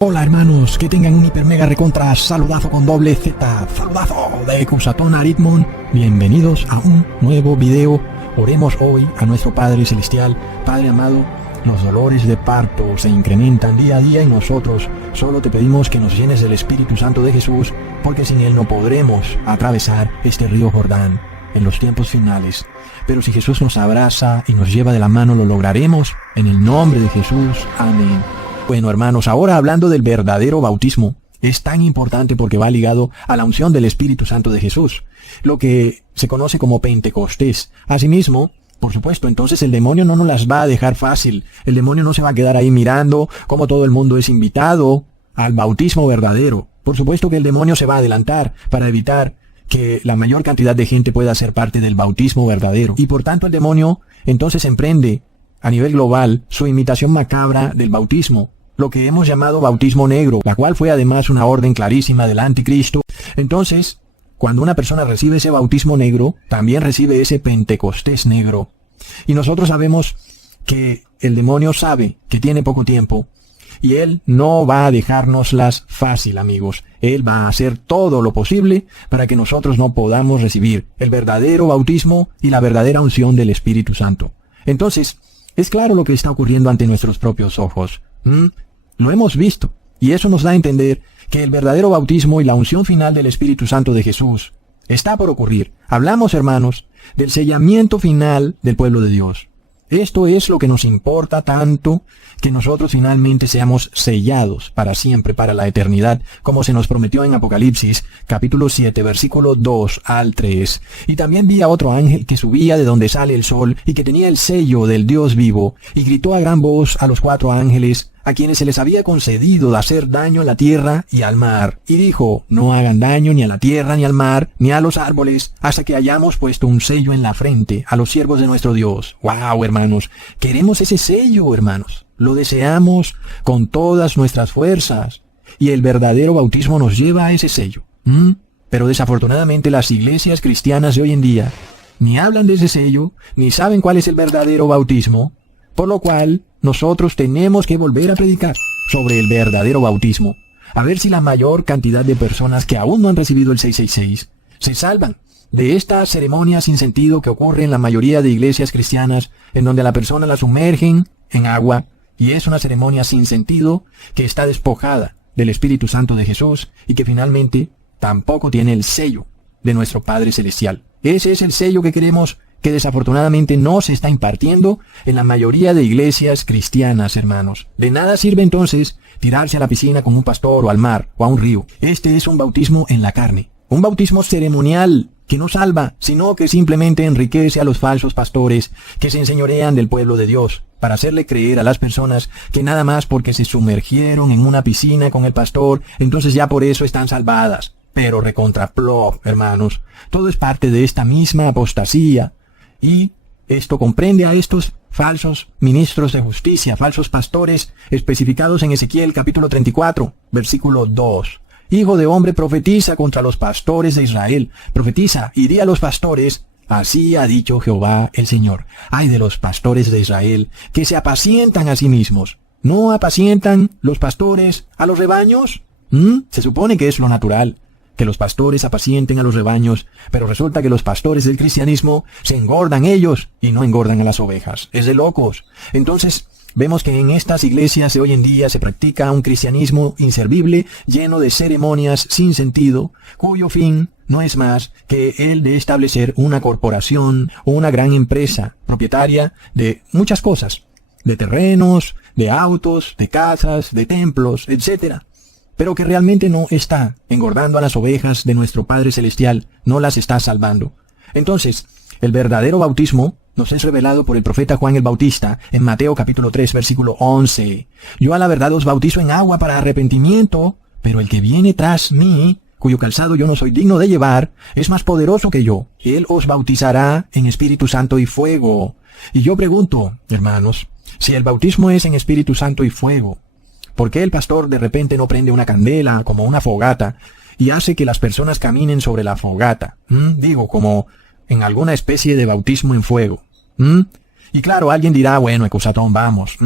Hola hermanos, que tengan un hiper mega recontra saludazo con doble Z, saludazo de Cusatón Aritmon. Bienvenidos a un nuevo video. Oremos hoy a nuestro Padre Celestial. Padre amado, los dolores de parto se incrementan día a día y nosotros solo te pedimos que nos llenes del Espíritu Santo de Jesús, porque sin Él no podremos atravesar este río Jordán en los tiempos finales. Pero si Jesús nos abraza y nos lleva de la mano, lo lograremos en el nombre de Jesús. Amén. Bueno, hermanos, ahora hablando del verdadero bautismo, es tan importante porque va ligado a la unción del Espíritu Santo de Jesús, lo que se conoce como Pentecostés. Asimismo, por supuesto, entonces el demonio no nos las va a dejar fácil. El demonio no se va a quedar ahí mirando cómo todo el mundo es invitado al bautismo verdadero. Por supuesto que el demonio se va a adelantar para evitar que la mayor cantidad de gente pueda ser parte del bautismo verdadero. Y por tanto el demonio entonces emprende a nivel global su imitación macabra del bautismo, lo que hemos llamado bautismo negro, la cual fue además una orden clarísima del anticristo. Entonces, cuando una persona recibe ese bautismo negro, también recibe ese Pentecostés negro. Y nosotros sabemos que el demonio sabe que tiene poco tiempo, y él no va a dejárnoslas fácil, amigos. Él va a hacer todo lo posible para que nosotros no podamos recibir el verdadero bautismo y la verdadera unción del Espíritu Santo. Entonces, es claro lo que está ocurriendo ante nuestros propios ojos. Lo hemos visto, y eso nos da a entender que el verdadero bautismo y la unción final del Espíritu Santo de Jesús está por ocurrir. Hablamos, hermanos, del sellamiento final del pueblo de Dios. Esto es lo que nos importa tanto, que nosotros finalmente seamos sellados para siempre, para la eternidad, como se nos prometió en Apocalipsis, capítulo 7, versículo 2 al 3. Y también vi a otro ángel que subía de donde sale el sol, y que tenía el sello del Dios vivo, y gritó a gran voz a los 4 ángeles, a quienes se les había concedido de hacer daño a la tierra y al mar. Y dijo, no hagan daño ni a la tierra, ni al mar, ni a los árboles, hasta que hayamos puesto un sello en la frente a los siervos de nuestro Dios. ¡Wow, hermanos! Queremos ese sello, hermanos. Lo deseamos con todas nuestras fuerzas. Y el verdadero bautismo nos lleva a ese sello. Pero desafortunadamente las iglesias cristianas de hoy en día ni hablan de ese sello, ni saben cuál es el verdadero bautismo, por lo cual nosotros tenemos que volver a predicar sobre el verdadero bautismo, a ver si la mayor cantidad de personas que aún no han recibido el 666 se salvan de esta ceremonia sin sentido que ocurre en la mayoría de iglesias cristianas, en donde a la persona la sumergen en agua, y es una ceremonia sin sentido que está despojada del Espíritu Santo de Jesús y que finalmente tampoco tiene el sello de nuestro Padre Celestial. Ese es el sello que queremos, que desafortunadamente no se está impartiendo en la mayoría de iglesias cristianas, hermanos. De nada sirve entonces tirarse a la piscina con un pastor o al mar o a un río. Este es un bautismo en la carne, un bautismo ceremonial que no salva, sino que simplemente enriquece a los falsos pastores que se enseñorean del pueblo de Dios, para hacerle creer a las personas que nada más porque se sumergieron en una piscina con el pastor, entonces ya por eso están salvadas. Pero recontraplop, hermanos, todo es parte de esta misma apostasía. Y esto comprende a estos falsos ministros de justicia, falsos pastores, especificados en Ezequiel capítulo 34, versículo 2. Hijo de hombre, profetiza contra los pastores de Israel. Profetiza y di a los pastores, así ha dicho Jehová el Señor. Ay de los pastores de Israel, que se apacientan a sí mismos. ¿No apacientan los pastores a los rebaños? Se supone que es lo natural, que los pastores apacienten a los rebaños, pero resulta que los pastores del cristianismo se engordan ellos y no engordan a las ovejas. Es de locos. Entonces, vemos que en estas iglesias de hoy en día se practica un cristianismo inservible, lleno de ceremonias sin sentido, cuyo fin no es más que el de establecer una corporación o una gran empresa propietaria de muchas cosas, de terrenos, de autos, de casas, de templos, etc., pero que realmente no está engordando a las ovejas de nuestro Padre Celestial, no las está salvando. Entonces, el verdadero bautismo nos es revelado por el profeta Juan el Bautista en Mateo capítulo 3, versículo 11. Yo a la verdad os bautizo en agua para arrepentimiento, pero el que viene tras mí, cuyo calzado yo no soy digno de llevar, es más poderoso que yo. Él os bautizará en Espíritu Santo y fuego. Y yo pregunto, hermanos, si el bautismo es en Espíritu Santo y fuego, ¿por qué el pastor de repente no prende una candela como una fogata y hace que las personas caminen sobre la fogata? Digo, como en alguna especie de bautismo en fuego. Y claro, alguien dirá, bueno, Ecusatón, vamos.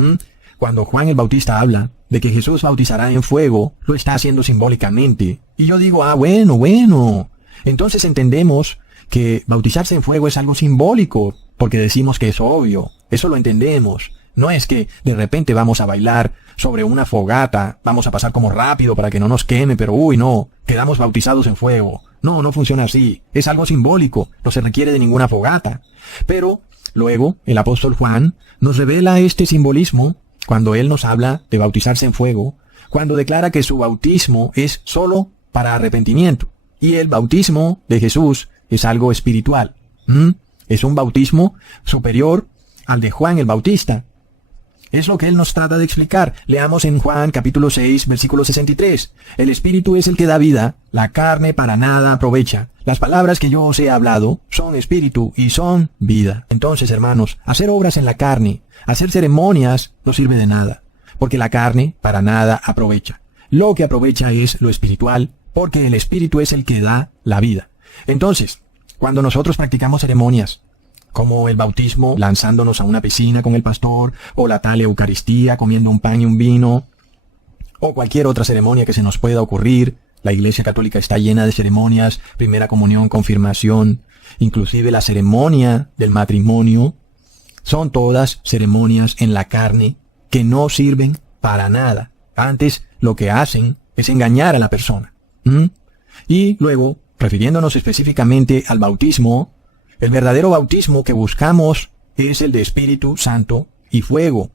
Cuando Juan el Bautista habla de que Jesús bautizará en fuego, lo está haciendo simbólicamente. Y yo digo, bueno. Entonces entendemos que bautizarse en fuego es algo simbólico, porque decimos que es obvio. Eso lo entendemos. No es que de repente vamos a bailar sobre una fogata, vamos a pasar como rápido para que no nos queme, pero no, quedamos bautizados en fuego. No funciona así. Es algo simbólico, no se requiere de ninguna fogata. Pero luego el apóstol Juan nos revela este simbolismo cuando él nos habla de bautizarse en fuego, cuando declara que su bautismo es solo para arrepentimiento. Y el bautismo de Jesús es algo espiritual. Es un bautismo superior al de Juan el Bautista. Es lo que él nos trata de explicar. Leamos en Juan capítulo 6, versículo 63. El Espíritu es el que da vida, la carne para nada aprovecha. Las palabras que yo os he hablado son espíritu y son vida. Entonces, hermanos, hacer obras en la carne, hacer ceremonias, no sirve de nada, porque la carne para nada aprovecha. Lo que aprovecha es lo espiritual, porque el Espíritu es el que da la vida. Entonces, cuando nosotros practicamos ceremonias, como el bautismo lanzándonos a una piscina con el pastor, o la tal Eucaristía comiendo un pan y un vino, o cualquier otra ceremonia que se nos pueda ocurrir. La Iglesia Católica está llena de ceremonias, primera comunión, confirmación, inclusive la ceremonia del matrimonio. Son todas ceremonias en la carne que no sirven para nada. Antes lo que hacen es engañar a la persona. Y luego, refiriéndonos específicamente al bautismo, el verdadero bautismo que buscamos es el de Espíritu Santo y fuego.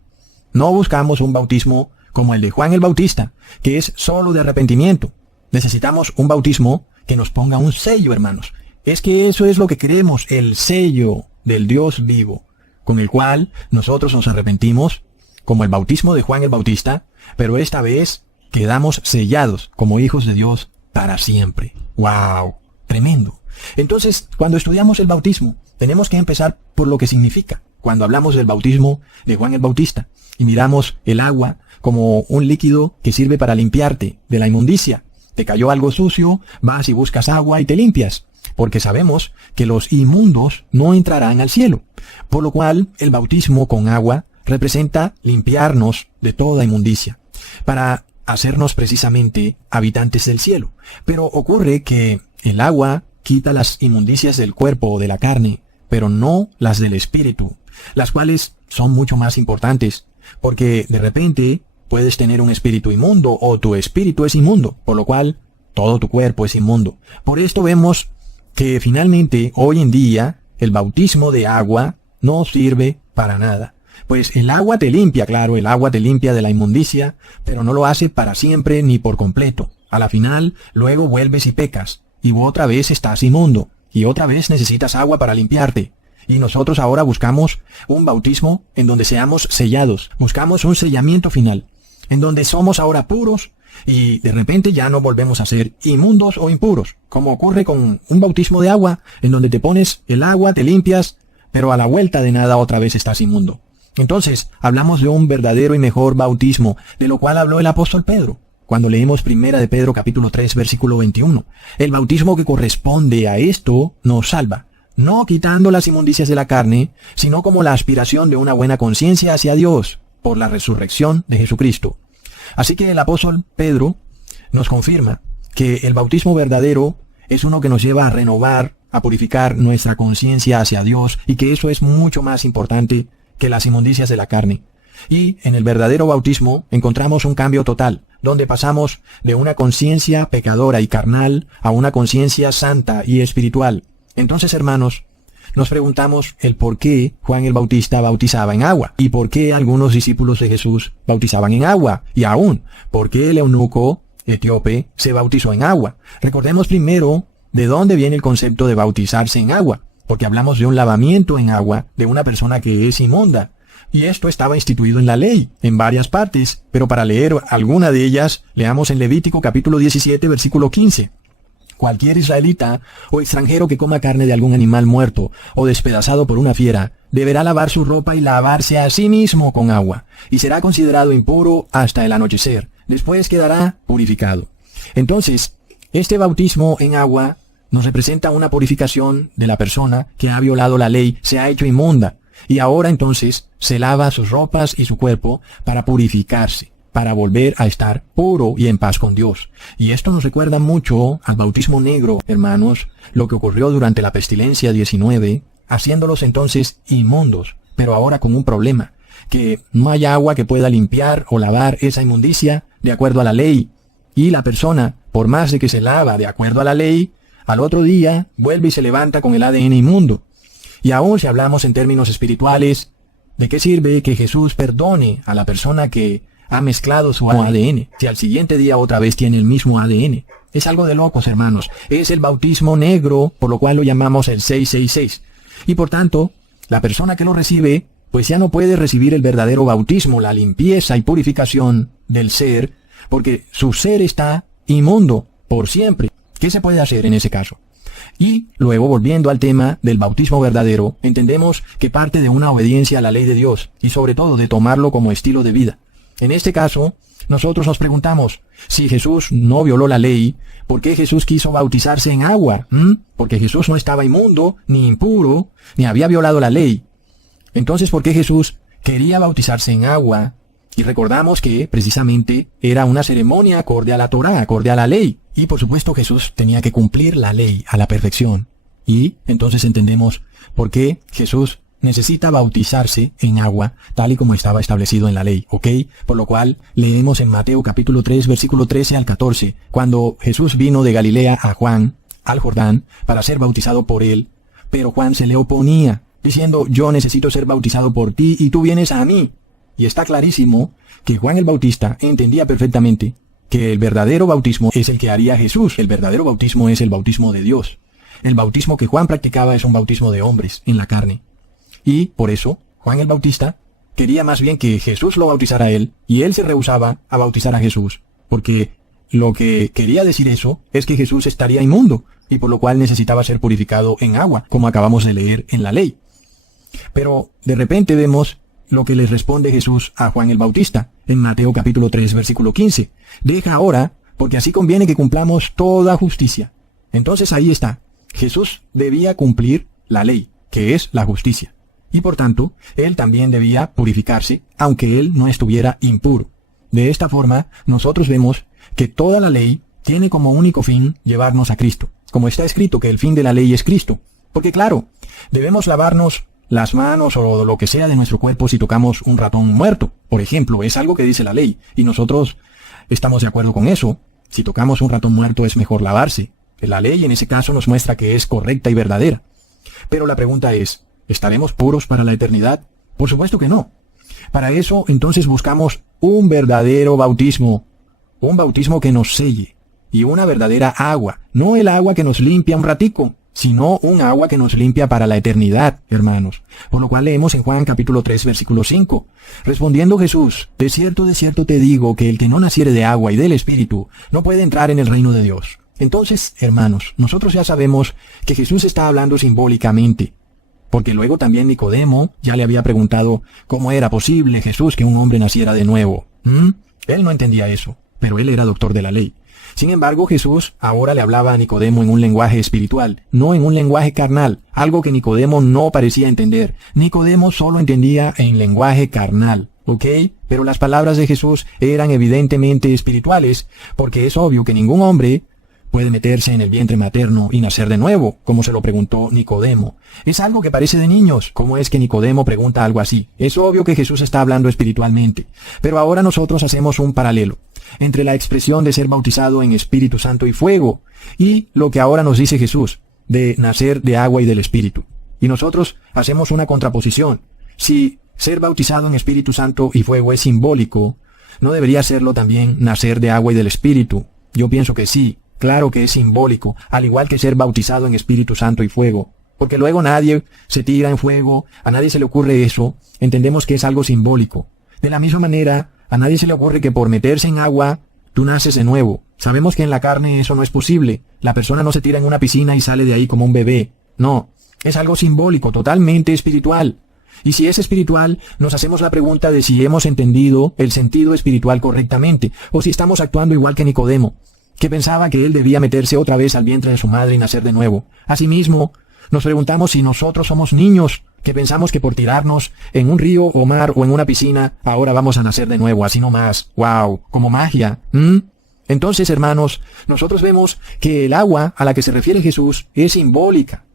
No buscamos un bautismo como el de Juan el Bautista, que es solo de arrepentimiento. Necesitamos un bautismo que nos ponga un sello, hermanos. Es que eso es lo que queremos, el sello del Dios vivo, con el cual nosotros nos arrepentimos, como el bautismo de Juan el Bautista, pero esta vez quedamos sellados como hijos de Dios para siempre. ¡Wow! Tremendo. Entonces, cuando estudiamos el bautismo, tenemos que empezar por lo que significa. Cuando hablamos del bautismo de Juan el Bautista y miramos el agua como un líquido que sirve para limpiarte de la inmundicia. Te cayó algo sucio, vas y buscas agua y te limpias, porque sabemos que los inmundos no entrarán al cielo. Por lo cual, el bautismo con agua representa limpiarnos de toda inmundicia, para hacernos precisamente habitantes del cielo. Pero ocurre que el agua quita las inmundicias del cuerpo o de la carne, pero no las del espíritu, las cuales son mucho más importantes, porque de repente puedes tener un espíritu inmundo o tu espíritu es inmundo, por lo cual todo tu cuerpo es inmundo. Por esto vemos que finalmente hoy en día el bautismo de agua no sirve para nada. Pues el agua te limpia, claro, el agua te limpia de la inmundicia, pero no lo hace para siempre ni por completo. A la final, luego vuelves y pecas. Y otra vez estás inmundo, y otra vez necesitas agua para limpiarte. Y nosotros ahora buscamos un bautismo en donde seamos sellados. Buscamos un sellamiento final, en donde somos ahora puros, y de repente ya no volvemos a ser inmundos o impuros, como ocurre con un bautismo de agua, en donde te pones el agua, te limpias, pero a la vuelta de nada otra vez estás inmundo. Entonces, hablamos de un verdadero y mejor bautismo, de lo cual habló el apóstol Pedro. Cuando leemos primera de Pedro capítulo 3 versículo 21, el bautismo que corresponde a esto nos salva, no quitando las inmundicias de la carne, sino como la aspiración de una buena conciencia hacia Dios, por la resurrección de Jesucristo. Así que el apóstol Pedro nos confirma que el bautismo verdadero es uno que nos lleva a renovar, a purificar nuestra conciencia hacia Dios, y que eso es mucho más importante que las inmundicias de la carne. Y en el verdadero bautismo encontramos un cambio total, donde pasamos de una conciencia pecadora y carnal a una conciencia santa y espiritual. Entonces, hermanos, nos preguntamos el por qué Juan el Bautista bautizaba en agua, y por qué algunos discípulos de Jesús bautizaban en agua, y aún, por qué el eunuco etíope se bautizó en agua. Recordemos primero de dónde viene el concepto de bautizarse en agua, porque hablamos de un lavamiento en agua de una persona que es inmunda. Y esto estaba instituido en la ley, en varias partes, pero para leer alguna de ellas, leamos en Levítico capítulo 17, versículo 15. Cualquier israelita o extranjero que coma carne de algún animal muerto o despedazado por una fiera, deberá lavar su ropa y lavarse a sí mismo con agua, y será considerado impuro hasta el anochecer. Después quedará purificado. Entonces, este bautismo en agua nos representa una purificación de la persona que ha violado la ley, se ha hecho inmunda. Y ahora entonces se lava sus ropas y su cuerpo para purificarse, para volver a estar puro y en paz con Dios. Y esto nos recuerda mucho al bautismo negro, hermanos, lo que ocurrió durante la pestilencia 19, haciéndolos entonces inmundos, pero ahora con un problema, que no hay agua que pueda limpiar o lavar esa inmundicia de acuerdo a la ley. Y la persona, por más de que se lava de acuerdo a la ley, al otro día vuelve y se levanta con el ADN inmundo. Y aún si hablamos en términos espirituales, ¿de qué sirve que Jesús perdone a la persona que ha mezclado su ADN si al siguiente día otra vez tiene el mismo ADN? Es algo de locos, hermanos. Es el bautismo negro, por lo cual lo llamamos el 666. Y por tanto, la persona que lo recibe, pues ya no puede recibir el verdadero bautismo, la limpieza y purificación del ser, porque su ser está inmundo por siempre. ¿Qué se puede hacer en ese caso? Y luego, volviendo al tema del bautismo verdadero, entendemos que parte de una obediencia a la ley de Dios y sobre todo de tomarlo como estilo de vida. En este caso, nosotros nos preguntamos, si Jesús no violó la ley, ¿por qué Jesús quiso bautizarse en agua? Porque Jesús no estaba inmundo, ni impuro, ni había violado la ley. Entonces, ¿por qué Jesús quería bautizarse en agua? Y recordamos que, precisamente, era una ceremonia acorde a la Torá, acorde a la ley. Y, por supuesto, Jesús tenía que cumplir la ley a la perfección. Y, entonces entendemos por qué Jesús necesita bautizarse en agua, tal y como estaba establecido en la ley, ¿ok? Por lo cual, leemos en Mateo capítulo 3, versículo 13 al 14, cuando Jesús vino de Galilea a Juan, al Jordán, para ser bautizado por él, pero Juan se le oponía, diciendo, yo necesito ser bautizado por ti y tú vienes a mí. Y está clarísimo que Juan el Bautista entendía perfectamente que el verdadero bautismo es el que haría Jesús. El verdadero bautismo es el bautismo de Dios. El bautismo que Juan practicaba es un bautismo de hombres en la carne. Y por eso, Juan el Bautista quería más bien que Jesús lo bautizara a él, y él se rehusaba a bautizar a Jesús, porque lo que quería decir eso es que Jesús estaría inmundo, y por lo cual necesitaba ser purificado en agua, como acabamos de leer en la ley. Pero de repente vemos lo que les responde Jesús a Juan el Bautista, en Mateo capítulo 3, versículo 15. Deja ahora, porque así conviene que cumplamos toda justicia. Entonces ahí está. Jesús debía cumplir la ley, que es la justicia. Y por tanto, él también debía purificarse, aunque él no estuviera impuro. De esta forma, nosotros vemos que toda la ley tiene como único fin llevarnos a Cristo. Como está escrito que el fin de la ley es Cristo. Porque claro, debemos lavarnos las manos o lo que sea de nuestro cuerpo si tocamos un ratón muerto. Por ejemplo, es algo que dice la ley, y nosotros estamos de acuerdo con eso. Si tocamos un ratón muerto es mejor lavarse. La ley en ese caso nos muestra que es correcta y verdadera. Pero la pregunta es, ¿estaremos puros para la eternidad? Por supuesto que no. Para eso, entonces buscamos un verdadero bautismo. Un bautismo que nos selle. Y una verdadera agua. No el agua que nos limpia un ratico, sino un agua que nos limpia para la eternidad, hermanos. Por lo cual leemos en Juan capítulo 3, versículo 5. Respondiendo Jesús, de cierto te digo que el que no naciere de agua y del Espíritu no puede entrar en el reino de Dios. Entonces, hermanos, nosotros ya sabemos que Jesús está hablando simbólicamente. Porque luego también Nicodemo ya le había preguntado cómo era posible, Jesús, que un hombre naciera de nuevo. Él no entendía eso, pero él era doctor de la ley. Sin embargo, Jesús ahora le hablaba a Nicodemo en un lenguaje espiritual, no en un lenguaje carnal, algo que Nicodemo no parecía entender. Nicodemo solo entendía en lenguaje carnal, ¿ok? Pero las palabras de Jesús eran evidentemente espirituales, porque es obvio que ningún hombre puede meterse en el vientre materno y nacer de nuevo, como se lo preguntó Nicodemo. Es algo que parece de niños. ¿Cómo es que Nicodemo pregunta algo así? Es obvio que Jesús está hablando espiritualmente. Pero ahora nosotros hacemos un paralelo entre la expresión de ser bautizado en Espíritu Santo y fuego y lo que ahora nos dice Jesús, de nacer de agua y del Espíritu. Y nosotros hacemos una contraposición. Si ser bautizado en Espíritu Santo y fuego es simbólico, ¿no debería serlo también nacer de agua y del Espíritu? Yo pienso que sí. Claro que es simbólico, al igual que ser bautizado en Espíritu Santo y fuego. Porque luego nadie se tira en fuego, a nadie se le ocurre eso, entendemos que es algo simbólico. De la misma manera, a nadie se le ocurre que por meterse en agua, tú naces de nuevo. Sabemos que en la carne eso no es posible. La persona no se tira en una piscina y sale de ahí como un bebé. No, es algo simbólico, totalmente espiritual. Y si es espiritual, nos hacemos la pregunta de si hemos entendido el sentido espiritual correctamente, o si estamos actuando igual que Nicodemo, que pensaba que él debía meterse otra vez al vientre de su madre y nacer de nuevo. Asimismo, nos preguntamos si nosotros somos niños que pensamos que por tirarnos en un río o mar o en una piscina, ahora vamos a nacer de nuevo, así nomás. ¡Wow! Como magia. Entonces, hermanos, nosotros vemos que el agua a la que se refiere Jesús es simbólica.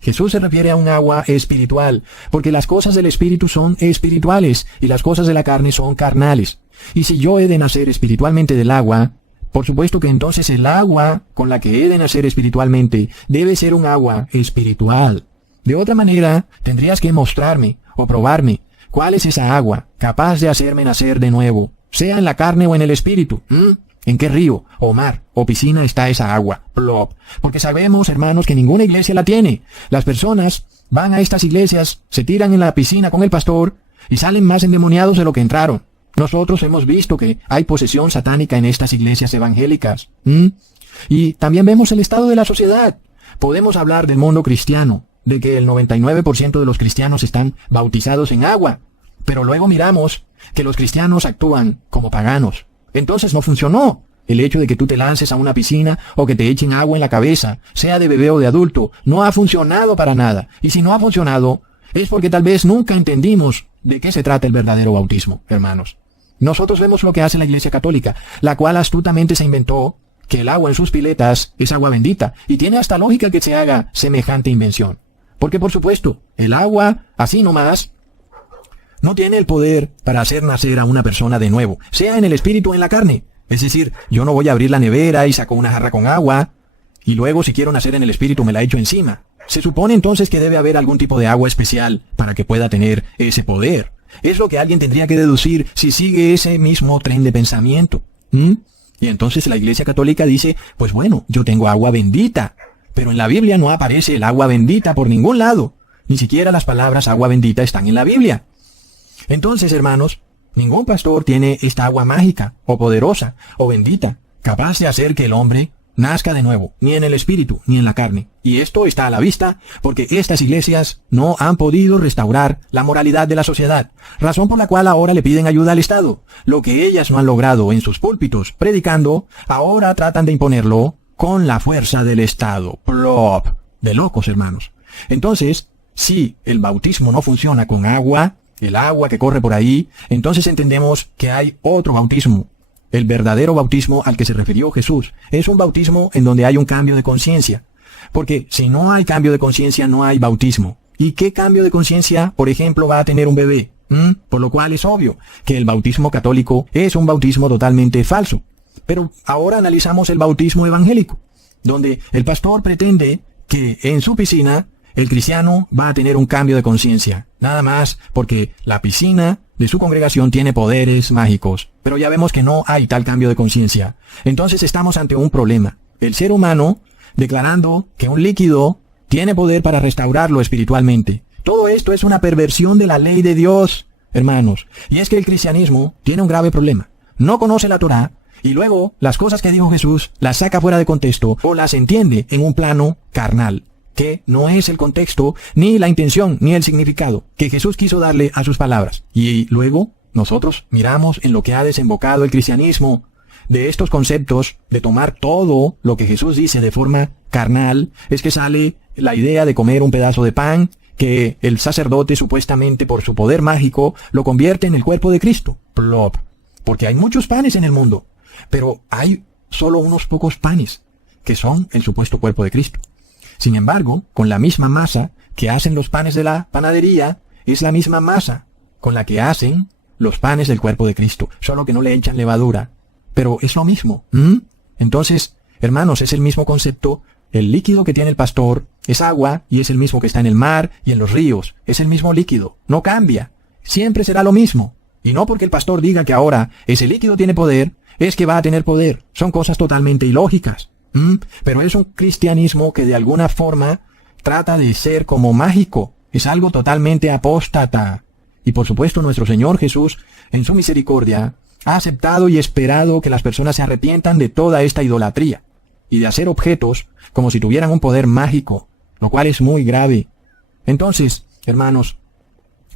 Jesús se refiere a un agua espiritual, porque las cosas del espíritu son espirituales y las cosas de la carne son carnales. Y si yo he de nacer espiritualmente del agua, por supuesto que entonces el agua con la que he de nacer espiritualmente debe ser un agua espiritual. De otra manera, tendrías que mostrarme o probarme cuál es esa agua capaz de hacerme nacer de nuevo, sea en la carne o en el espíritu. ¿En qué río, o mar, o piscina está esa agua? Plop. Porque sabemos, hermanos, que ninguna iglesia la tiene. Las personas van a estas iglesias, se tiran en la piscina con el pastor y salen más endemoniados de lo que entraron. Nosotros hemos visto que hay posesión satánica en estas iglesias evangélicas. Y también vemos el estado de la sociedad. Podemos hablar del mundo cristiano, de que el 99% de los cristianos están bautizados en agua. Pero luego miramos que los cristianos actúan como paganos. Entonces no funcionó. El hecho de que tú te lances a una piscina o que te echen agua en la cabeza, sea de bebé o de adulto, no ha funcionado para nada. Y si no ha funcionado, es porque tal vez nunca entendimos de qué se trata el verdadero bautismo, hermanos. Nosotros vemos lo que hace la Iglesia Católica, la cual astutamente se inventó que el agua en sus piletas es agua bendita, y tiene hasta lógica que se haga semejante invención. Porque por supuesto, el agua, así nomás, no tiene el poder para hacer nacer a una persona de nuevo, sea en el espíritu o en la carne. Es decir, yo no voy a abrir la nevera y saco una jarra con agua, y luego si quiero nacer en el espíritu me la echo encima. Se supone entonces que debe haber algún tipo de agua especial para que pueda tener ese poder. Es lo que alguien tendría que deducir si sigue ese mismo tren de pensamiento. Y entonces la Iglesia Católica dice, pues bueno, yo tengo agua bendita. Pero en la Biblia no aparece el agua bendita por ningún lado. Ni siquiera las palabras agua bendita están en la Biblia. Entonces, hermanos, ningún pastor tiene esta agua mágica, o poderosa, o bendita, capaz de hacer que el hombre nazca de nuevo, ni en el espíritu, ni en la carne. Y esto está a la vista, porque estas iglesias no han podido restaurar la moralidad de la sociedad, razón por la cual ahora le piden ayuda al Estado. Lo que ellas no han logrado en sus púlpitos, predicando, ahora tratan de imponerlo con la fuerza del Estado. Plop. De locos, hermanos. Entonces, si el bautismo no funciona con agua, el agua que corre por ahí, entonces entendemos que hay otro bautismo. El verdadero bautismo al que se refirió Jesús es un bautismo en donde hay un cambio de conciencia. Porque si no hay cambio de conciencia, no hay bautismo. ¿Y qué cambio de conciencia, por ejemplo, va a tener un bebé? Por lo cual es obvio que el bautismo católico es un bautismo totalmente falso. Pero ahora analizamos el bautismo evangélico, donde el pastor pretende que en su piscina el cristiano va a tener un cambio de conciencia, nada más porque la piscina de su congregación tiene poderes mágicos. Pero ya vemos que no hay tal cambio de conciencia. Entonces estamos ante un problema. El ser humano declarando que un líquido tiene poder para restaurarlo espiritualmente. Todo esto es una perversión de la ley de Dios, hermanos. Y es que el cristianismo tiene un grave problema. No conoce la Torá y luego las cosas que dijo Jesús las saca fuera de contexto o las entiende en un plano carnal, que no es el contexto, ni la intención, ni el significado que Jesús quiso darle a sus palabras. Y luego nosotros miramos en lo que ha desembocado el cristianismo, de estos conceptos, de tomar todo lo que Jesús dice de forma carnal, es que sale la idea de comer un pedazo de pan, que el sacerdote supuestamente por su poder mágico lo convierte en el cuerpo de Cristo. Plop. Porque hay muchos panes en el mundo, pero hay solo unos pocos panes, que son el supuesto cuerpo de Cristo. Sin embargo, con la misma masa que hacen los panes de la panadería, es la misma masa con la que hacen los panes del cuerpo de Cristo, solo que no le echan levadura. Pero es lo mismo. Entonces, hermanos, es el mismo concepto. El líquido que tiene el pastor es agua y es el mismo que está en el mar y en los ríos. Es el mismo líquido. No cambia. Siempre será lo mismo. Y no porque el pastor diga que ahora ese líquido tiene poder, es que va a tener poder. Son cosas totalmente ilógicas. Pero es un cristianismo que de alguna forma trata de ser como mágico. Es algo totalmente apóstata. Y por supuesto nuestro Señor Jesús, en su misericordia, ha aceptado y esperado que las personas se arrepientan de toda esta idolatría y de hacer objetos como si tuvieran un poder mágico, lo cual es muy grave. Entonces, hermanos,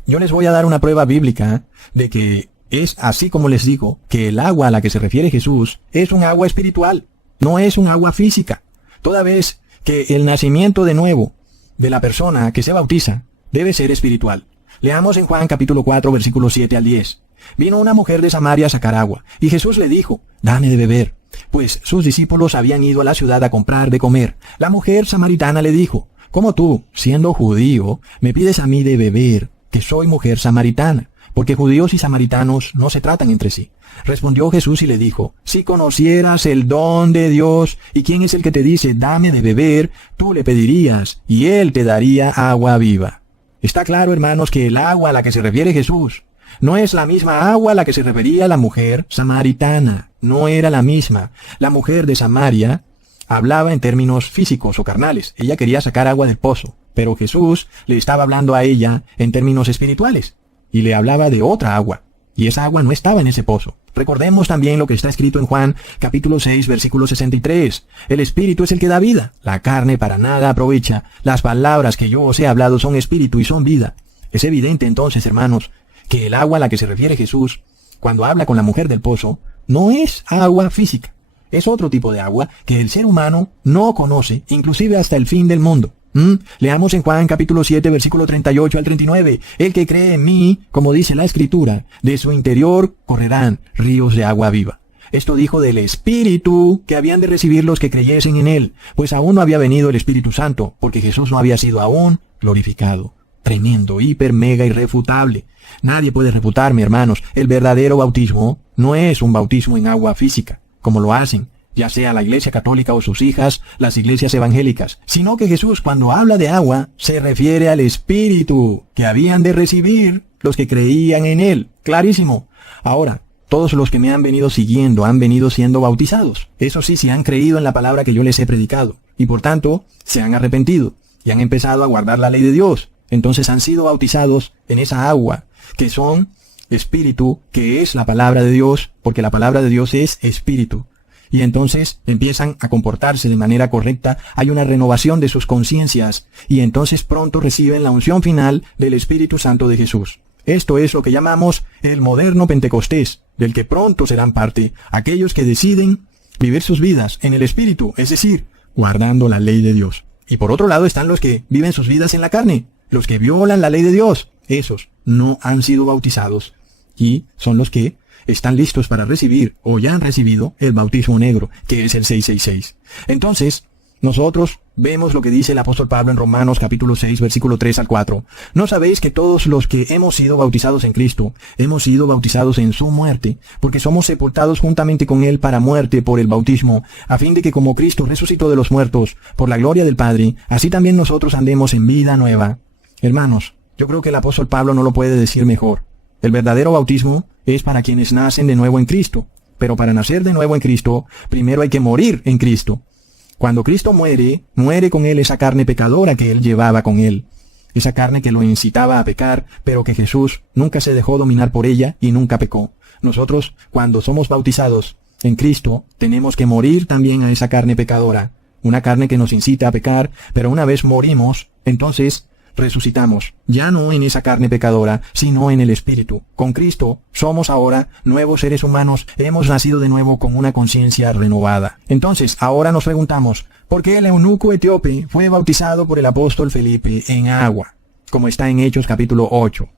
yo les voy a dar una prueba bíblica de que es así como les digo, que el agua a la que se refiere Jesús es un agua espiritual. No es un agua física, toda vez que el nacimiento de nuevo de la persona que se bautiza debe ser espiritual. Leamos en Juan capítulo 4, versículos 7 al 10. Vino una mujer de Samaria a sacar agua, y Jesús le dijo, dame de beber. Pues sus discípulos habían ido a la ciudad a comprar de comer. La mujer samaritana le dijo, ¿cómo tú, siendo judío, me pides a mí de beber, que soy mujer samaritana? Porque judíos y samaritanos no se tratan entre sí. Respondió Jesús y le dijo, si conocieras el don de Dios, y quién es el que te dice, dame de beber, tú le pedirías, y él te daría agua viva. Está claro, hermanos, que el agua a la que se refiere Jesús no es la misma agua a la que se refería la mujer samaritana. No era la misma. La mujer de Samaria hablaba en términos físicos o carnales. Ella quería sacar agua del pozo, pero Jesús le estaba hablando a ella en términos espirituales, y le hablaba de otra agua, y esa agua no estaba en ese pozo. Recordemos también lo que está escrito en Juan capítulo 6, versículo 63. El espíritu es el que da vida. La carne para nada aprovecha. Las palabras que yo os he hablado son espíritu y son vida. Es evidente entonces, hermanos, que el agua a la que se refiere Jesús, cuando habla con la mujer del pozo, no es agua física. Es otro tipo de agua que el ser humano no conoce, inclusive hasta el fin del mundo. Leamos en Juan capítulo 7, versículo 38 al 39. El que cree en mí, como dice la Escritura, de su interior correrán ríos de agua viva. Esto dijo del Espíritu que habían de recibir los que creyesen en él, pues aún no había venido el Espíritu Santo, porque Jesús no había sido aún glorificado. Tremendo, hiper, mega, irrefutable. Nadie puede refutarme, hermanos. El verdadero bautismo no es un bautismo en agua física, como lo hacen, ya sea la Iglesia Católica o sus hijas, las iglesias evangélicas, sino que Jesús, cuando habla de agua, se refiere al Espíritu que habían de recibir los que creían en él. Clarísimo. Ahora, todos los que me han venido siguiendo han venido siendo bautizados. Eso sí, se han creído en la palabra que yo les he predicado, y por tanto, se han arrepentido, y han empezado a guardar la ley de Dios. Entonces han sido bautizados en esa agua, que son Espíritu, que es la palabra de Dios, porque la palabra de Dios es Espíritu. Y entonces empiezan a comportarse de manera correcta, hay una renovación de sus conciencias, y entonces pronto reciben la unción final del Espíritu Santo de Jesús. Esto es lo que llamamos el moderno Pentecostés, del que pronto serán parte aquellos que deciden vivir sus vidas en el Espíritu, es decir, guardando la ley de Dios. Y por otro lado están los que viven sus vidas en la carne, los que violan la ley de Dios. Esos no han sido bautizados, y son los que están listos para recibir, o ya han recibido, el bautismo negro, que es el 666. Entonces, nosotros vemos lo que dice el apóstol Pablo en Romanos capítulo 6, versículo 3 al 4. ¿No sabéis que todos los que hemos sido bautizados en Cristo, hemos sido bautizados en su muerte? Porque somos sepultados juntamente con él para muerte por el bautismo, a fin de que como Cristo resucitó de los muertos, por la gloria del Padre, así también nosotros andemos en vida nueva. Hermanos, yo creo que el apóstol Pablo no lo puede decir mejor. El verdadero bautismo es para quienes nacen de nuevo en Cristo. Pero para nacer de nuevo en Cristo, primero hay que morir en Cristo. Cuando Cristo muere, muere con él esa carne pecadora que él llevaba con él. Esa carne que lo incitaba a pecar, pero que Jesús nunca se dejó dominar por ella y nunca pecó. Nosotros, cuando somos bautizados en Cristo, tenemos que morir también a esa carne pecadora. Una carne que nos incita a pecar, pero una vez morimos, entonces resucitamos, ya no en esa carne pecadora, sino en el Espíritu. Con Cristo somos ahora nuevos seres humanos, hemos nacido de nuevo con una conciencia renovada. Entonces, ahora nos preguntamos, ¿por qué el eunuco etíope fue bautizado por el apóstol Felipe en agua? Como está en Hechos capítulo 8.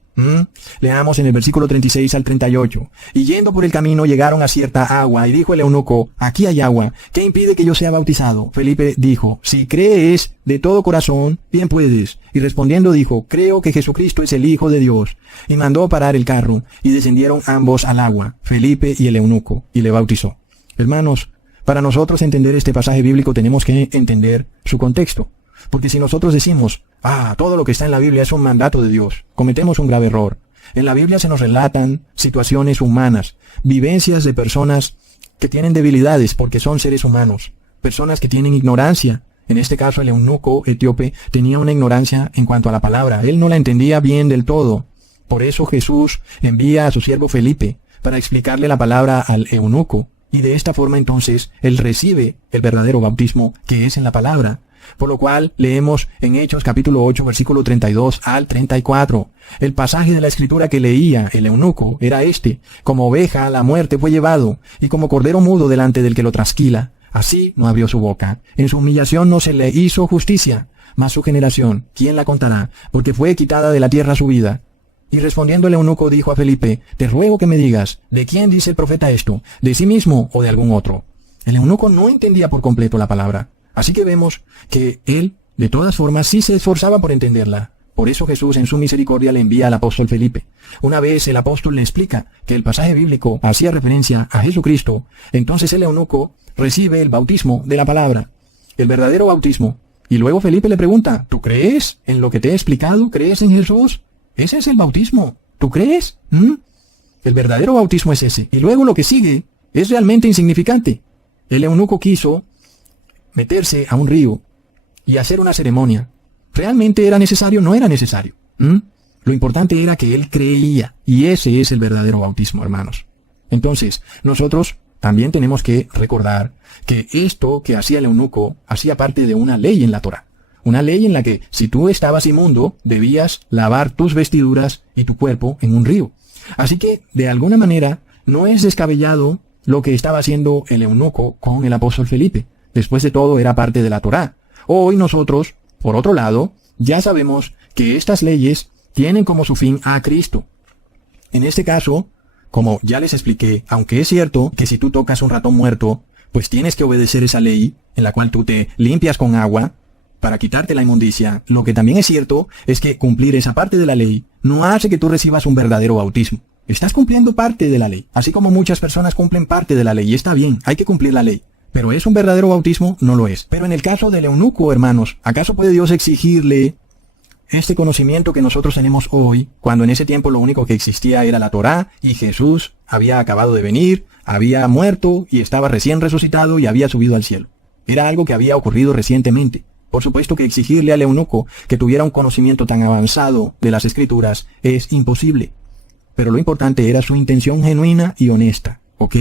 Leamos en el versículo 36 al 38. Y yendo por el camino llegaron a cierta agua, y dijo el eunuco, aquí hay agua, ¿qué impide que yo sea bautizado? Felipe dijo, si crees de todo corazón, bien puedes. Y respondiendo dijo, creo que Jesucristo es el Hijo de Dios. Y mandó parar el carro, y descendieron ambos al agua, Felipe y el eunuco, y le bautizó. Hermanos, para nosotros entender este pasaje bíblico tenemos que entender su contexto. Porque si nosotros decimos, todo lo que está en la Biblia es un mandato de Dios, cometemos un grave error. En la Biblia se nos relatan situaciones humanas, vivencias de personas que tienen debilidades porque son seres humanos, personas que tienen ignorancia. En este caso el eunuco etíope tenía una ignorancia en cuanto a la palabra, él no la entendía bien del todo. Por eso Jesús envía a su siervo Felipe para explicarle la palabra al eunuco, y de esta forma entonces él recibe el verdadero bautismo que es en la palabra. Por lo cual leemos en Hechos capítulo 8 versículo 32 al 34. El pasaje de la Escritura que leía el eunuco era este: como oveja a la muerte fue llevado, y como cordero mudo delante del que lo trasquila, así no abrió su boca. En su humillación no se le hizo justicia. Mas su generación, ¿quién la contará? Porque fue quitada de la tierra su vida. Y respondiendo el eunuco dijo a Felipe, te ruego que me digas, ¿de quién dice el profeta esto? ¿De sí mismo o de algún otro? El eunuco no entendía por completo la palabra. Así que vemos que él, de todas formas, sí se esforzaba por entenderla. Por eso Jesús en su misericordia le envía al apóstol Felipe. Una vez el apóstol le explica que el pasaje bíblico hacía referencia a Jesucristo, entonces el eunuco recibe el bautismo de la palabra, el verdadero bautismo. Y luego Felipe le pregunta, ¿tú crees en lo que te he explicado? ¿Crees en Jesús? Ese es el bautismo. ¿Tú crees? El verdadero bautismo es ese. Y luego lo que sigue es realmente insignificante. El eunuco quiso meterse a un río y hacer una ceremonia. ¿Realmente era necesario? No era necesario. Lo importante era que él creía. Y ese es el verdadero bautismo, hermanos. Entonces, nosotros también tenemos que recordar que esto que hacía el eunuco hacía parte de una ley en la Torá. Una ley en la que si tú estabas inmundo, debías lavar tus vestiduras y tu cuerpo en un río. Así que, de alguna manera, no es descabellado lo que estaba haciendo el eunuco con el apóstol Felipe. Después de todo, era parte de la Torá. Hoy nosotros, por otro lado, ya sabemos que estas leyes tienen como su fin a Cristo. En este caso, como ya les expliqué, aunque es cierto que si tú tocas un ratón muerto, pues tienes que obedecer esa ley en la cual tú te limpias con agua para quitarte la inmundicia, lo que también es cierto es que cumplir esa parte de la ley no hace que tú recibas un verdadero bautismo. Estás cumpliendo parte de la ley, así como muchas personas cumplen parte de la ley, y está bien, hay que cumplir la ley. Pero ¿es un verdadero bautismo? No lo es. Pero en el caso del eunuco, hermanos, ¿acaso puede Dios exigirle este conocimiento que nosotros tenemos hoy, cuando en ese tiempo lo único que existía era la Torá, y Jesús había acabado de venir, había muerto y estaba recién resucitado y había subido al cielo? Era algo que había ocurrido recientemente. Por supuesto que exigirle al eunuco que tuviera un conocimiento tan avanzado de las Escrituras es imposible. Pero lo importante era su intención genuina y honesta, ¿ok?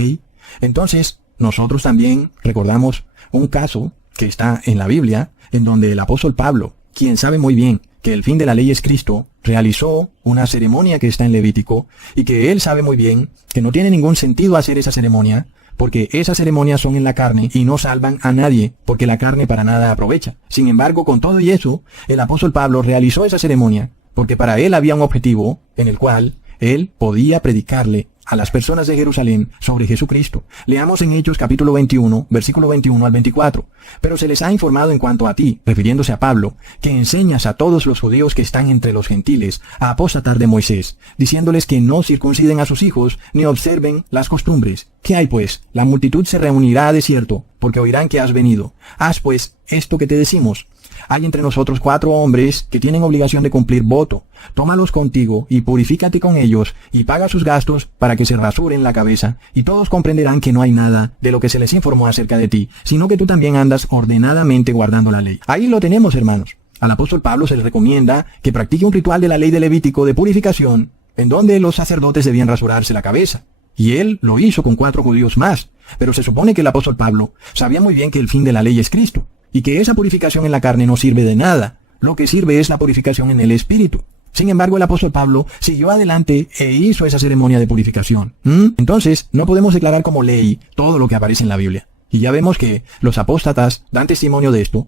Entonces, nosotros también recordamos un caso que está en la Biblia, en donde el apóstol Pablo, quien sabe muy bien que el fin de la ley es Cristo, realizó una ceremonia que está en Levítico, y que él sabe muy bien que no tiene ningún sentido hacer esa ceremonia, porque esas ceremonias son en la carne y no salvan a nadie, porque la carne para nada aprovecha. Sin embargo, con todo y eso, el apóstol Pablo realizó esa ceremonia, porque para él había un objetivo en el cual él podía predicarle a las personas de Jerusalén sobre Jesucristo. Leamos en Hechos capítulo 21, versículo 21 al 24. Pero se les ha informado en cuanto a ti, refiriéndose a Pablo, que enseñas a todos los judíos que están entre los gentiles a apostatar de Moisés, diciéndoles que no circunciden a sus hijos ni observen las costumbres. ¿Qué hay pues? La multitud se reunirá a desierto, porque oirán que has venido. Haz pues esto que te decimos. Hay entre nosotros 4 hombres que tienen obligación de cumplir voto. Tómalos contigo y purifícate con ellos y paga sus gastos para que se rasuren la cabeza, y todos comprenderán que no hay nada de lo que se les informó acerca de ti, sino que tú también andas ordenadamente guardando la ley. Ahí lo tenemos, hermanos. Al apóstol Pablo se le recomienda que practique un ritual de la ley de Levítico de purificación, en donde los sacerdotes debían rasurarse la cabeza. Y él lo hizo con 4 judíos más. Pero se supone que el apóstol Pablo sabía muy bien que el fin de la ley es Cristo, y que esa purificación en la carne no sirve de nada. Lo que sirve es la purificación en el espíritu. Sin embargo, el apóstol Pablo siguió adelante e hizo esa ceremonia de purificación. Entonces, no podemos declarar como ley todo lo que aparece en la Biblia. Y ya vemos que los apóstatas dan testimonio de esto.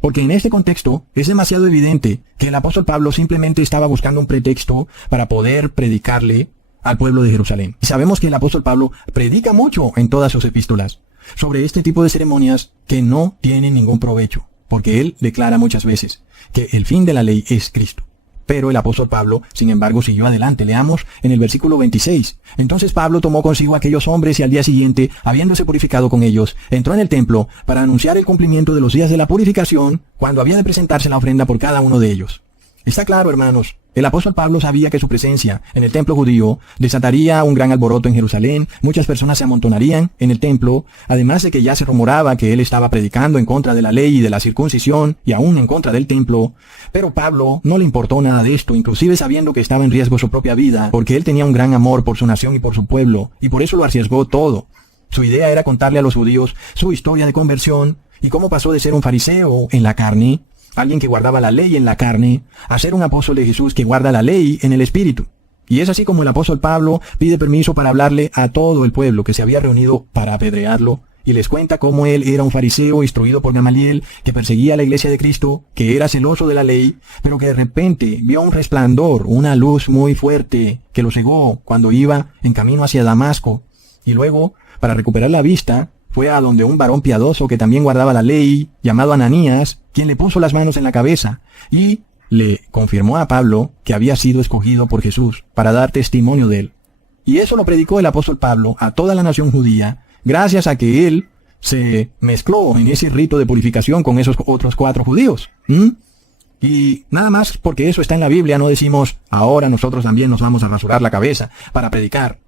Porque en este contexto es demasiado evidente que el apóstol Pablo simplemente estaba buscando un pretexto para poder predicarle al pueblo de Jerusalén. Y sabemos que el apóstol Pablo predica mucho en todas sus epístolas sobre este tipo de ceremonias que no tienen ningún provecho, porque él declara muchas veces que el fin de la ley es Cristo. Pero el apóstol Pablo, sin embargo, siguió adelante. Leamos en el versículo 26. Entonces Pablo tomó consigo a aquellos hombres y al día siguiente, habiéndose purificado con ellos, entró en el templo para anunciar el cumplimiento de los días de la purificación, cuando había de presentarse la ofrenda por cada uno de ellos. Está claro, hermanos, el apóstol Pablo sabía que su presencia en el templo judío desataría un gran alboroto en Jerusalén, muchas personas se amontonarían en el templo, además de que ya se rumoraba que él estaba predicando en contra de la ley y de la circuncisión, y aún en contra del templo. Pero Pablo no le importó nada de esto, inclusive sabiendo que estaba en riesgo su propia vida, porque él tenía un gran amor por su nación y por su pueblo, y por eso lo arriesgó todo. Su idea era contarle a los judíos su historia de conversión, y cómo pasó de ser un fariseo en la carne, alguien que guardaba la ley en la carne, a ser un apóstol de Jesús que guarda la ley en el espíritu. Y es así como el apóstol Pablo pide permiso para hablarle a todo el pueblo que se había reunido para apedrearlo y les cuenta cómo él era un fariseo instruido por Gamaliel, que perseguía a la iglesia de Cristo, que era celoso de la ley, pero que de repente vio un resplandor, una luz muy fuerte, que lo cegó cuando iba en camino hacia Damasco. Y luego, para recuperar la vista, fue a donde un varón piadoso que también guardaba la ley, llamado Ananías, quien le puso las manos en la cabeza, y le confirmó a Pablo que había sido escogido por Jesús para dar testimonio de él. Y eso lo predicó el apóstol Pablo a toda la nación judía, gracias a que él se mezcló en ese rito de purificación con esos otros 4 judíos. Y nada más porque eso está en la Biblia, no decimos, ahora nosotros también nos vamos a rasurar la cabeza para predicar.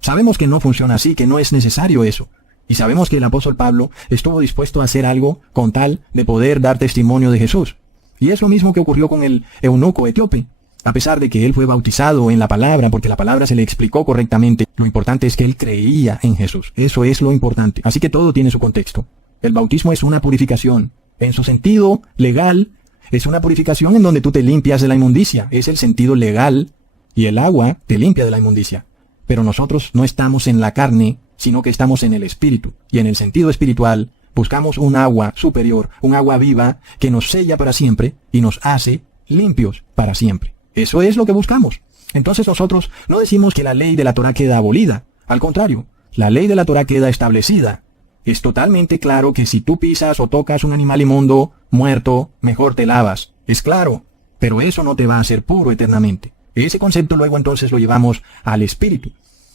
Sabemos que no funciona así, que no es necesario eso. Y sabemos que el apóstol Pablo estuvo dispuesto a hacer algo con tal de poder dar testimonio de Jesús. Y es lo mismo que ocurrió con el eunuco etíope. A pesar de que él fue bautizado en la palabra, porque la palabra se le explicó correctamente, lo importante es que él creía en Jesús. Eso es lo importante. Así que todo tiene su contexto. El bautismo es una purificación. En su sentido legal, es una purificación en donde tú te limpias de la inmundicia. Es el sentido legal, y el agua te limpia de la inmundicia. Pero nosotros no estamos en la carne, sino que estamos en el espíritu. Y en el sentido espiritual, buscamos un agua superior, un agua viva, que nos sella para siempre y nos hace limpios para siempre. Eso es lo que buscamos. Entonces nosotros no decimos que la ley de la Torá queda abolida. Al contrario, la ley de la Torá queda establecida. Es totalmente claro que si tú pisas o tocas un animal inmundo, muerto, mejor te lavas. Es claro, pero eso no te va a hacer puro eternamente. Ese concepto luego entonces lo llevamos al espíritu.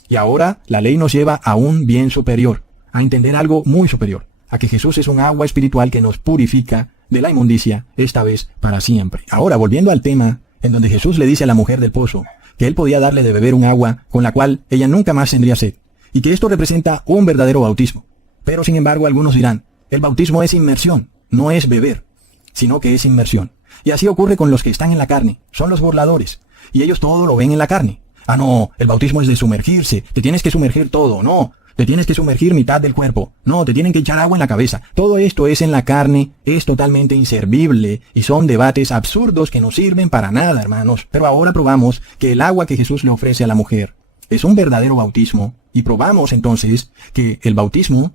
Y ahora la ley nos lleva a un bien superior, a entender algo muy superior, a que Jesús es un agua espiritual que nos purifica de la inmundicia, esta vez para siempre. Ahora, volviendo al tema, en donde Jesús le dice a la mujer del pozo que él podía darle de beber un agua con la cual ella nunca más tendría sed, y que esto representa un verdadero bautismo. Pero sin embargo algunos dirán, el bautismo es inmersión, no es beber, sino que es inmersión. Y así ocurre con los que están en la carne, son los burladores, y ellos todo lo ven en la carne. Ah, no, el bautismo es de sumergirse, te tienes que sumergir todo, no. Te tienes que sumergir mitad del cuerpo. No, te tienen que echar agua en la cabeza. Todo esto es en la carne, es totalmente inservible y son debates absurdos que no sirven para nada, hermanos. Pero ahora probamos que el agua que Jesús le ofrece a la mujer es un verdadero bautismo y probamos entonces que el bautismo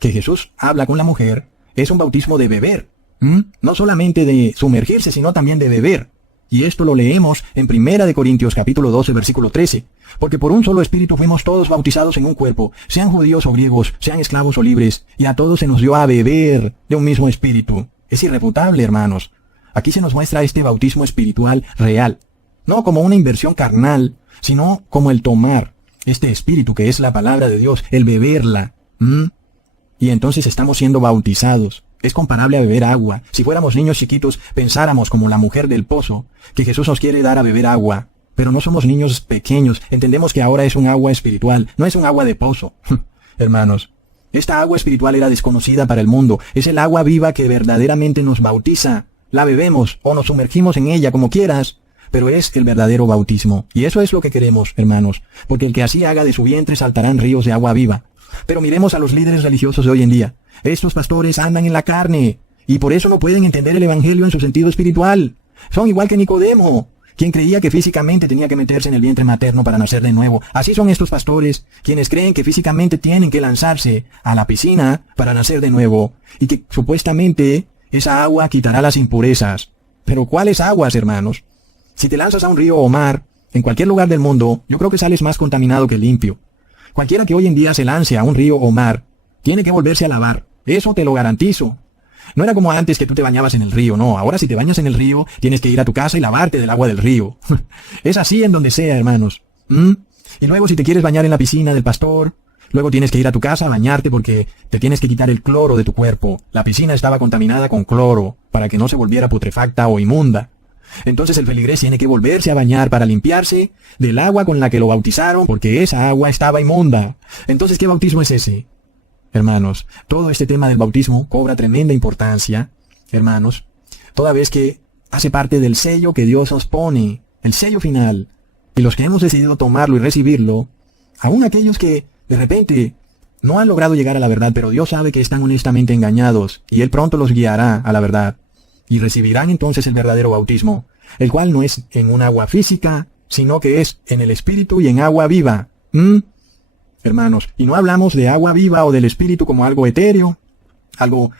que Jesús habla con la mujer es un bautismo de beber. No solamente de sumergirse, sino también de beber. Y esto lo leemos en 1 Corintios capítulo 12, versículo 13. Porque por un solo espíritu fuimos todos bautizados en un cuerpo, sean judíos o griegos, sean esclavos o libres, y a todos se nos dio a beber de un mismo espíritu. Es irrefutable, hermanos. Aquí se nos muestra este bautismo espiritual real. No como una inversión carnal, sino como el tomar este espíritu que es la palabra de Dios, el beberla. Y entonces estamos siendo bautizados. Es comparable a beber agua. Si fuéramos niños chiquitos, pensáramos como la mujer del pozo, que Jesús nos quiere dar a beber agua. Pero no somos niños pequeños, entendemos que ahora es un agua espiritual, no es un agua de pozo. Hermanos, esta agua espiritual era desconocida para el mundo, es el agua viva que verdaderamente nos bautiza. La bebemos o nos sumergimos en ella como quieras, pero es el verdadero bautismo. Y eso es lo que queremos, hermanos, porque el que así haga de su vientre saltarán ríos de agua viva. Pero miremos a los líderes religiosos de hoy en día. Estos pastores andan en la carne, y por eso no pueden entender el evangelio en su sentido espiritual. Son igual que Nicodemo, quien creía que físicamente tenía que meterse en el vientre materno para nacer de nuevo. Así son estos pastores, quienes creen que físicamente tienen que lanzarse a la piscina para nacer de nuevo, y que supuestamente esa agua quitará las impurezas. Pero ¿cuáles aguas, hermanos? Si te lanzas a un río o mar, en cualquier lugar del mundo, yo creo que sales más contaminado que limpio. Cualquiera que hoy en día se lance a un río o mar, tiene que volverse a lavar. Eso te lo garantizo. No era como antes que tú te bañabas en el río, no. Ahora si te bañas en el río, tienes que ir a tu casa y lavarte del agua del río. Es así en donde sea, hermanos. Y luego si te quieres bañar en la piscina del pastor, luego tienes que ir a tu casa a bañarte porque te tienes que quitar el cloro de tu cuerpo. La piscina estaba contaminada con cloro para que no se volviera putrefacta o inmunda. Entonces el feligrés tiene que volverse a bañar para limpiarse del agua con la que lo bautizaron porque esa agua estaba inmunda. Entonces, ¿qué bautismo es ese? Hermanos, todo este tema del bautismo cobra tremenda importancia, hermanos, toda vez que hace parte del sello que Dios nos pone, el sello final. Y los que hemos decidido tomarlo y recibirlo, aún aquellos que de repente no han logrado llegar a la verdad, pero Dios sabe que están honestamente engañados, y Él pronto los guiará a la verdad. Y recibirán entonces el verdadero bautismo, el cual no es en un agua física, sino que es en el Espíritu y en agua viva. hermanos. Y no hablamos de agua viva o del Espíritu como algo etéreo, algo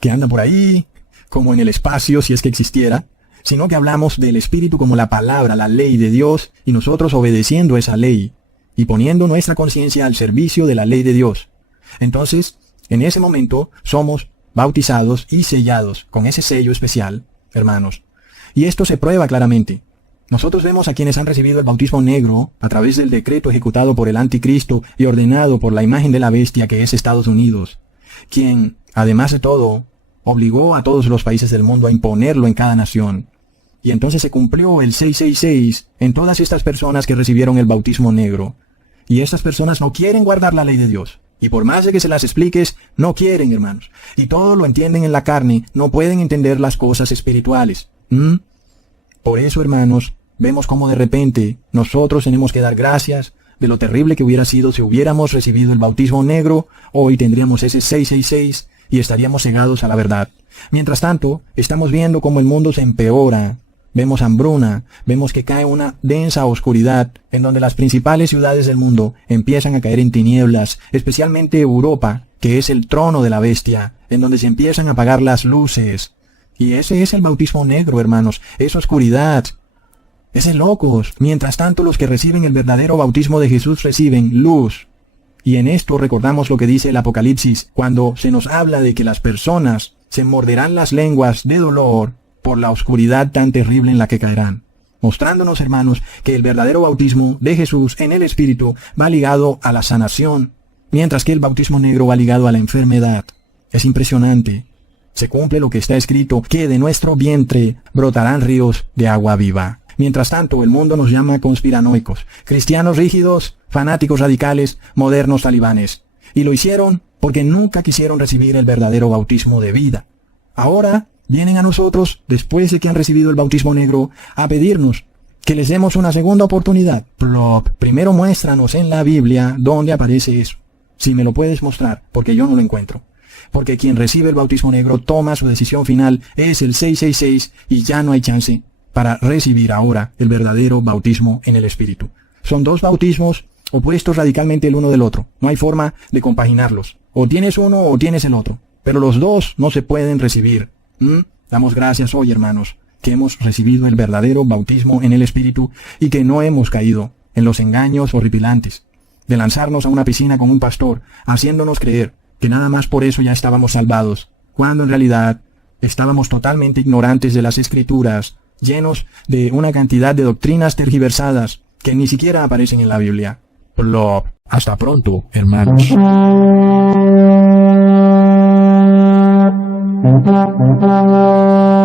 que anda por ahí, como en el espacio si es que existiera, sino que hablamos del Espíritu como la palabra, la ley de Dios, y nosotros obedeciendo esa ley y poniendo nuestra conciencia al servicio de la ley de Dios. Entonces, en ese momento somos bautizados y sellados con ese sello especial, hermanos. Y esto se prueba claramente. Nosotros vemos a quienes han recibido el bautismo negro a través del decreto ejecutado por el anticristo y ordenado por la imagen de la bestia que es Estados Unidos, quien, además de todo, obligó a todos los países del mundo a imponerlo en cada nación. Y entonces se cumplió el 666 en todas estas personas que recibieron el bautismo negro. Y estas personas no quieren guardar la ley de Dios. Y por más de que se las expliques, no quieren, hermanos. Y todo lo entienden en la carne, no pueden entender las cosas espirituales. Por eso, hermanos, vemos cómo de repente nosotros tenemos que dar gracias de lo terrible que hubiera sido si hubiéramos recibido el bautismo negro. Hoy tendríamos ese 666 y estaríamos cegados a la verdad. Mientras tanto, estamos viendo cómo el mundo se empeora. Vemos hambruna, vemos que cae una densa oscuridad en donde las principales ciudades del mundo empiezan a caer en tinieblas, especialmente Europa, que es el trono de la bestia, en donde se empiezan a apagar las luces. Y ese es el bautismo negro, hermanos, es oscuridad. Es de locos. Mientras tanto, los que reciben el verdadero bautismo de Jesús reciben luz. Y en esto recordamos lo que dice el Apocalipsis, cuando se nos habla de que las personas se morderán las lenguas de dolor por la oscuridad tan terrible en la que caerán. Mostrándonos, hermanos, que el verdadero bautismo de Jesús en el Espíritu va ligado a la sanación, mientras que el bautismo negro va ligado a la enfermedad. Es impresionante. Se cumple lo que está escrito, que de nuestro vientre brotarán ríos de agua viva. Mientras tanto, el mundo nos llama conspiranoicos, cristianos rígidos, fanáticos radicales, modernos talibanes. Y lo hicieron porque nunca quisieron recibir el verdadero bautismo de vida. Ahora vienen a nosotros, después de que han recibido el bautismo negro, a pedirnos que les demos una segunda oportunidad. Plop. Primero muéstranos en la Biblia dónde aparece eso. Si me lo puedes mostrar, porque yo no lo encuentro. Porque quien recibe el bautismo negro toma su decisión final, es el 666, y ya no hay chance para recibir ahora el verdadero bautismo en el Espíritu. Son dos bautismos opuestos radicalmente el uno del otro. No hay forma de compaginarlos. O tienes uno o tienes el otro. Pero los dos no se pueden recibir. Damos gracias hoy, hermanos, que hemos recibido el verdadero bautismo en el Espíritu y que no hemos caído en los engaños horripilantes de lanzarnos a una piscina con un pastor, haciéndonos creer que nada más por eso ya estábamos salvados, cuando en realidad estábamos totalmente ignorantes de las Escrituras, llenos de una cantidad de doctrinas tergiversadas que ni siquiera aparecen en la Biblia. Plop. Hasta pronto, hermanos. Thank you.